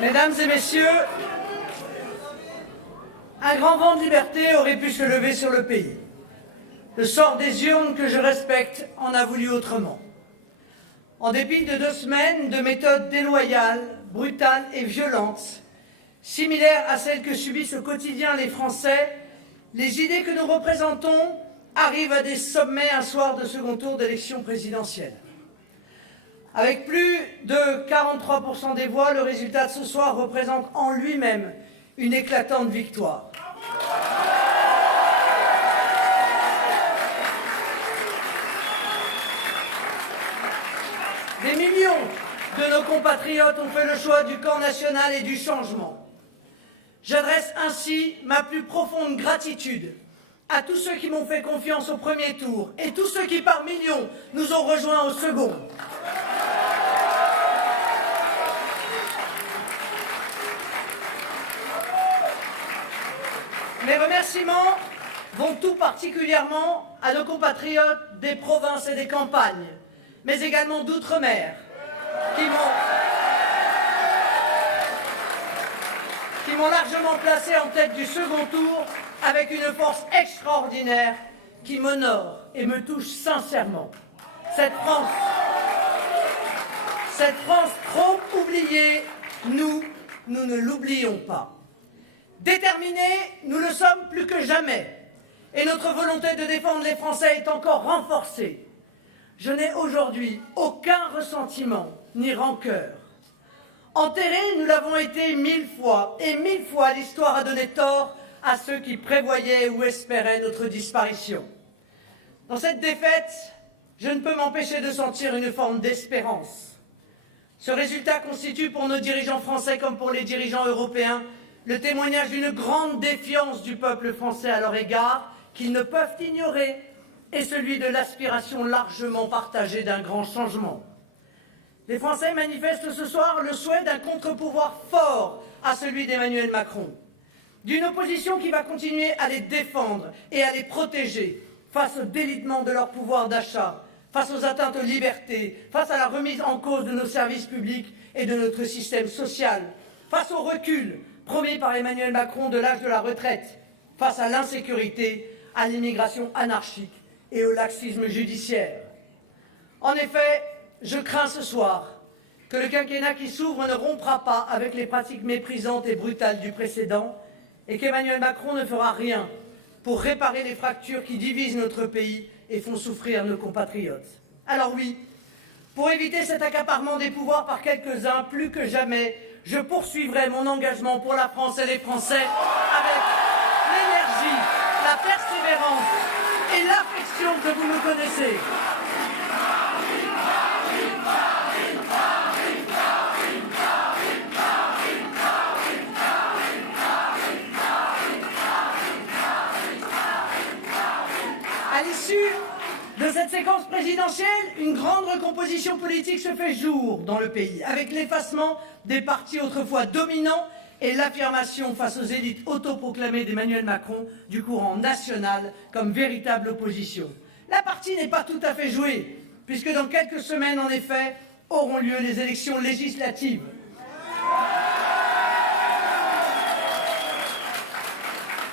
Mesdames et messieurs, un grand vent de liberté aurait pu se lever sur le pays. Le sort des urnes que je respecte en a voulu autrement. En dépit de 2 semaines de méthodes déloyales, brutales et violentes, similaires à celles que subissent au quotidien les Français, les idées que nous représentons arrivent à des sommets un soir de second tour d'élection présidentielle. Avec plus de 43% des voix, le résultat de ce soir représente en lui-même une éclatante victoire. Des millions de nos compatriotes ont fait le choix du camp national et du changement. J'adresse ainsi ma plus profonde gratitude à tous ceux qui m'ont fait confiance au premier tour et tous ceux qui par millions nous ont rejoints au second. Mes remerciements vont tout particulièrement à nos compatriotes des provinces et des campagnes, mais également d'outre-mer, qui m'ont largement placé en tête du second tour avec une force extraordinaire qui m'honore et me touche sincèrement. Cette France trop oubliée, nous ne l'oublions pas. Déterminés, nous le sommes plus que jamais, et notre volonté de défendre les Français est encore renforcée. Je n'ai aujourd'hui aucun ressentiment ni rancœur. Enterrés, nous l'avons été 1000 fois, et 1000 fois l'histoire a donné tort à ceux qui prévoyaient ou espéraient notre disparition. Dans cette défaite, je ne peux m'empêcher de sentir une forme d'espérance. Ce résultat constitue pour nos dirigeants français comme pour les dirigeants européens le témoignage d'une grande défiance du peuple français à leur égard qu'ils ne peuvent ignorer et celui de l'aspiration largement partagée d'un grand changement. Les Français manifestent ce soir le souhait d'un contre-pouvoir fort à celui d'Emmanuel Macron, d'une opposition qui va continuer à les défendre et à les protéger face au délitement de leur pouvoir d'achat, face aux atteintes aux libertés, face à la remise en cause de nos services publics et de notre système social, face au recul promis par Emmanuel Macron de l'âge de la retraite, face à l'insécurité, à l'immigration anarchique et au laxisme judiciaire. En effet, je crains ce soir que le quinquennat qui s'ouvre ne rompra pas avec les pratiques méprisantes et brutales du précédent et qu'Emmanuel Macron ne fera rien pour réparer les fractures qui divisent notre pays et font souffrir nos compatriotes. Alors oui, pour éviter cet accaparement des pouvoirs par quelques-uns, plus que jamais, je poursuivrai mon engagement pour la France et les Français avec l'énergie, la persévérance et l'affection que vous me connaissez. À l'issue de cette séquence présidentielle, une grande recomposition politique se fait jour dans le pays, avec l'effacement des partis autrefois dominants et l'affirmation face aux élites autoproclamées d'Emmanuel Macron du courant national comme véritable opposition. La partie n'est pas tout à fait jouée, puisque dans quelques semaines, en effet, auront lieu les élections législatives.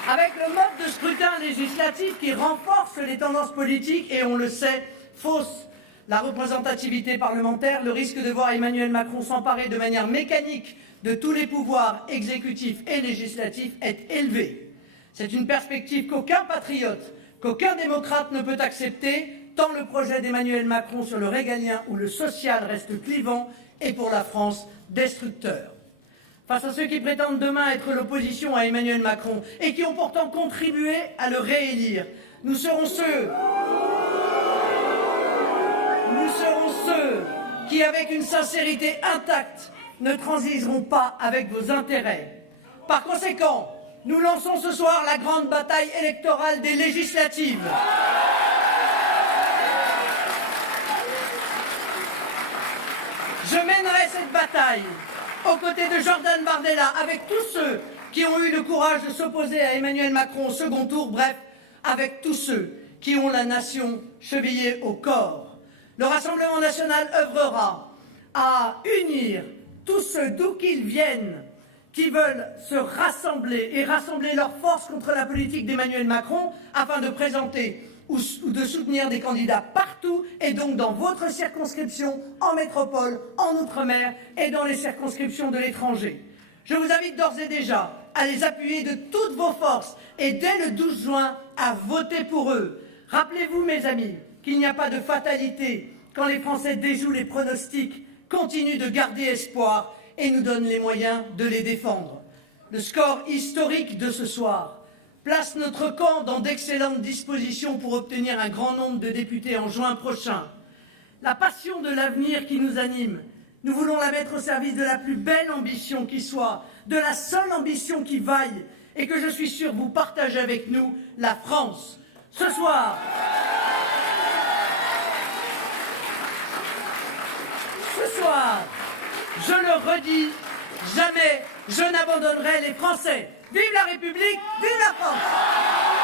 Avec le mode de scrutin législatif qui renforce les tendances politiques et, on le sait, fausse la représentativité parlementaire, le risque de voir Emmanuel Macron s'emparer de manière mécanique de tous les pouvoirs exécutifs et législatifs est élevé. C'est une perspective qu'aucun patriote, qu'aucun démocrate ne peut accepter, tant le projet d'Emmanuel Macron sur le régalien ou le social reste clivant et pour la France destructeur. Face à ceux qui prétendent demain être l'opposition à Emmanuel Macron et qui ont pourtant contribué à le réélire, nous serons ceux qui, avec une sincérité intacte, ne transigeront pas avec vos intérêts. Par conséquent, nous lançons ce soir la grande bataille électorale des législatives. Je mènerai cette bataille aux côtés de Jordan Bardella, avec tous ceux qui ont eu le courage de s'opposer à Emmanuel Macron au second tour, bref, avec tous ceux qui ont la nation chevillée au corps. Le Rassemblement national œuvrera à unir tous ceux d'où qu'ils viennent, qui veulent se rassembler et rassembler leurs forces contre la politique d'Emmanuel Macron afin de présenter ou de soutenir des candidats partout et donc dans votre circonscription, en métropole, en Outre-mer et dans les circonscriptions de l'étranger. Je vous invite d'ores et déjà à les appuyer de toutes vos forces et dès le 12 juin à voter pour eux. Rappelez-vous, mes amis, qu'il n'y a pas de fatalité quand les Français déjouent les pronostics, continuent de garder espoir et nous donnent les moyens de les défendre. Le score historique de ce soir place notre camp dans d'excellentes dispositions pour obtenir un grand nombre de députés en juin prochain. La passion de l'avenir qui nous anime, nous voulons la mettre au service de la plus belle ambition qui soit, de la seule ambition qui vaille et que je suis sûr vous partagez avec nous, la France. Ce soir, je le redis, jamais je n'abandonnerai les Français. Vive la République, vive la France!